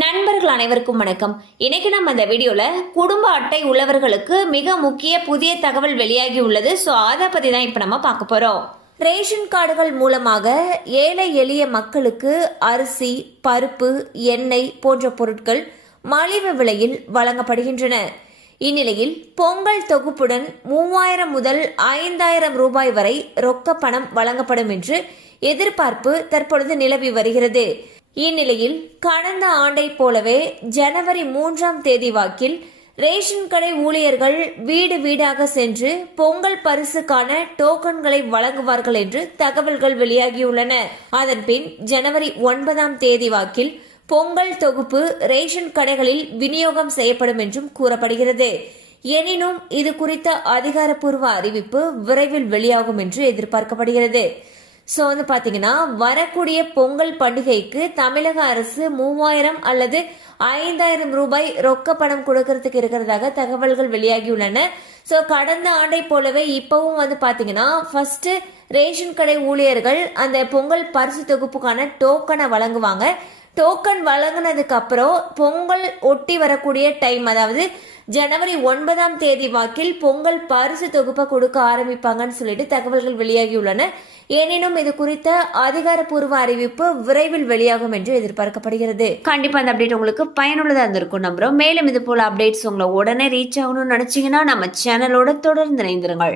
நண்பர்கள் அனைவருக்கும் வணக்கம். இன்னைக்கு நம்ம இந்த வீடியோல குடும்ப அட்டை உள்ளவர்களுக்கு மிக முக்கிய புதிய தகவல் வெளியாகி உள்ளது. ஸோ அதை பத்தி தான் இப்ப நம்ம பார்க்க போறோம். ரேஷன் கார்டுகள் மூலமாக ஏழை எளிய மக்களுக்கு அரிசி, பருப்பு, எண்ணெய் போன்ற பொருட்கள் மலிவு விலையில் வழங்கப்படுகின்றன. இந்நிலையில் பொங்கல் தொகுப்புடன் 3000 முதல் 5000 ரூபாய் வரை ரொக்க பணம் வழங்கப்படும் என்று எதிர்பார்ப்பு தற்பொழுது நிலவி வருகிறது. இந்நிலையில் கடந்த ஆண்டை போலவே ஜனவரி 3ஆம் தேதி வாக்கில் ரேஷன் கடை ஊழியர்கள் வீடு வீடாக சென்று பொங்கல் பரிசுக்கான டோக்கன்களை வழங்குவார்கள் என்று தகவல்கள் வெளியாகியுள்ளன. அதன்பின் ஜனவரி 9ஆம் தேதி வாக்கில் பொங்கல் தொகுப்பு ரேஷன் கடைகளில் விநியோகம் செய்யப்படும் என்றும் கூறப்படுகிறது. எனினும் இது குறித்த அதிகாரப்பூர்வ அறிவிப்பு விரைவில் வெளியாகும் என்று எதிர்பார்க்கப்படுகிறது. ஸோ பார்த்தீங்கன்னா வரக்கூடிய பொங்கல் பண்டிகைக்கு தமிழக அரசு 3000 அல்லது 5000 ரூபாய் ரொக்க பணம் கொடுக்கறதுக்கு இருக்கிறதாக தகவல்கள் வெளியாகியுள்ளன. ஸோ கடந்த ஆண்டை போலவே இப்பவும் பார்த்தீங்கன்னா ஃபர்ஸ்ட் ரேஷன் கடை ஊழியர்கள் அந்த பொங்கல் பரிசு தொகுப்புக்கான டோக்கனை வழங்குவாங்க. டோக்கன் வழங்கினதுக்கு அப்புறம் பொங்கல் ஒட்டி வரக்கூடிய டைம், அதாவது ஜனவரி 9ஆம் தேதி வாக்கில் பொங்கல் பரிசு தொகுப்பை கொடுக்க ஆரம்பிப்பாங்கன்னு சொல்லிட்டு தகவல்கள் வெளியாகியுள்ளன. எனினும் இது குறித்த அதிகாரப்பூர்வ அறிவிப்பு விரைவில் வெளியாகும் என்று எதிர்பார்க்கப்படுகிறது. கண்டிப்பா அந்த அப்டேட் உங்களுக்கு பயனுள்ளதா இருந்திருக்கும் நம்புறோம். மேலும் இது போல அப்டேட்ஸ் உங்களை உடனே ரீச் ஆகணும்னு நினைச்சீங்கன்னா நம்ம சேனலோட தொடர்ந்து இணைந்திருங்கள்.